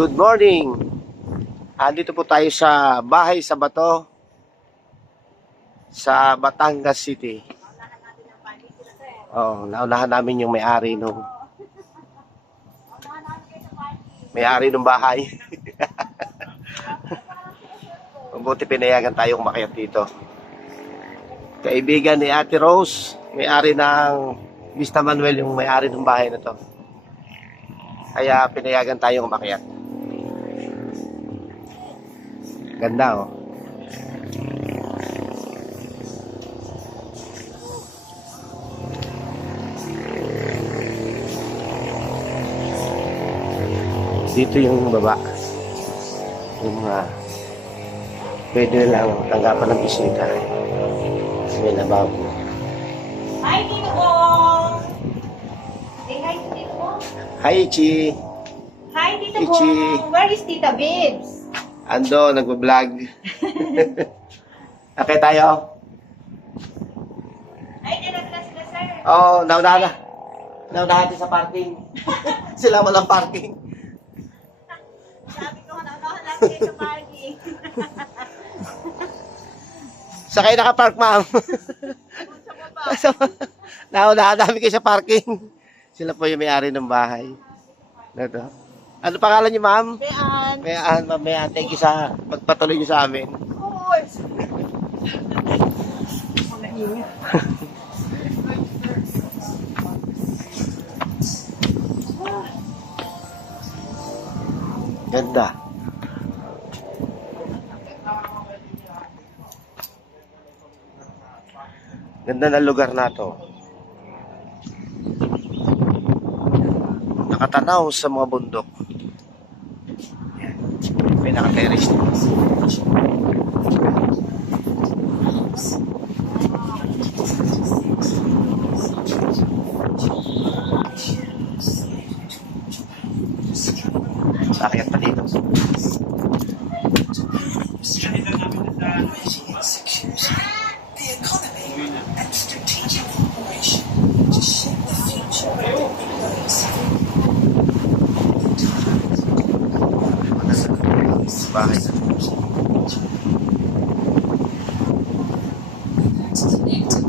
Good morning. Dito po tayo sa bahay sa Bato sa Batangas City. Naunahan namin yung may-ari nung bahay. Mabuti pinayagan tayo umakyat dito. Kaibigan ni Ate Rose, may-ari ng Vista Manuel, yung may-ari ng bahay na to. Kaya pinayagan tayong umakyat. Ganda, oh. Dito yung baba. Yung pwede lang tanggapan ng bisita. May lababo. Hi, Tito Bong! Say hi to Tito Bong. Hi, Ichi. Hi, Tito Ichi. Bong! Where is Tita Bibs? Ando, nagbablog. Okay tayo? Ay, dala na sila, sir. Oo, naunahan na. Naunahan sa parking. Sila walang parking. Sabi ko, naunahan lang kayo sa parking. Sa kayo nakapark, ma'am. Sa baba. Naunahan namin kayo sa parking. Sila po yung may-ari ng bahay. Ito. Ano pangalan niyo, ma'am? Mayan. Mayan, ma'am. Mayan. Thank you sa pagpatuloy niyo sa amin. Of course. Ganda. Ganda ng lugar na to. Nakatanaw sa mga bundok. Yan. May naka-terrace dito. Sakit pa dito. Bahay na.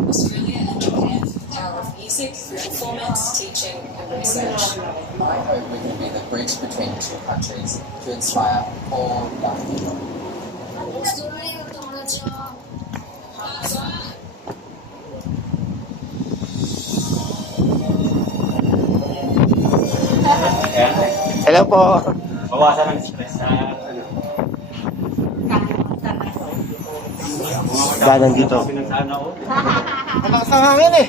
Australia and Japan for the power of music, performance, teaching and research. I hope we can be the bridge between two countries to inspire all young people. Hello po. Bawasan ng stress sa Ganan dito. Pinagsana o. Malakas ang hangin eh.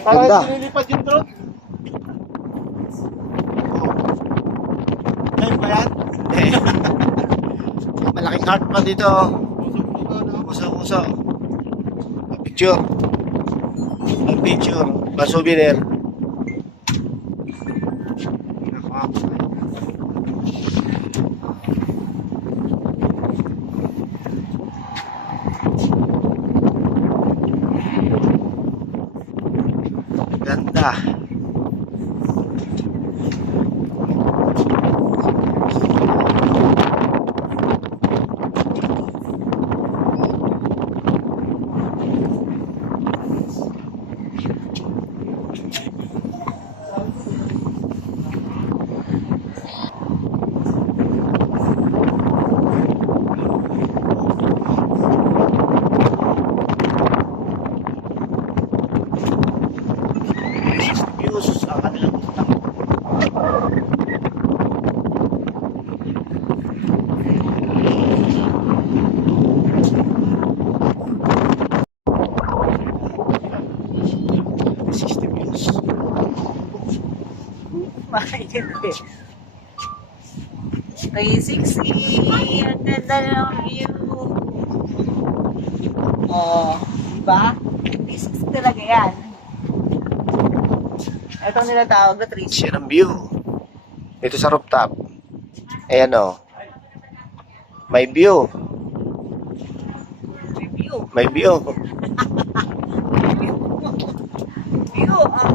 Ganda. Nililipat yung drone. Ayun ba yan? Malaking heart pa dito. Puso-puso. Picture. Picture. Pa-souvenir. Ganda. Views ang kanilang utang. Views. Makikita. 360. Ang ganda ng view. Oh, diba? 360 talaga yan. Ito ang nilatawag na 360. Share ang view. Dito sa rooftop. Ayan o. May view. View. May view. View ang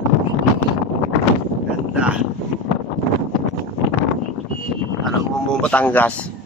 Ganda. tiki. ano, Batangas.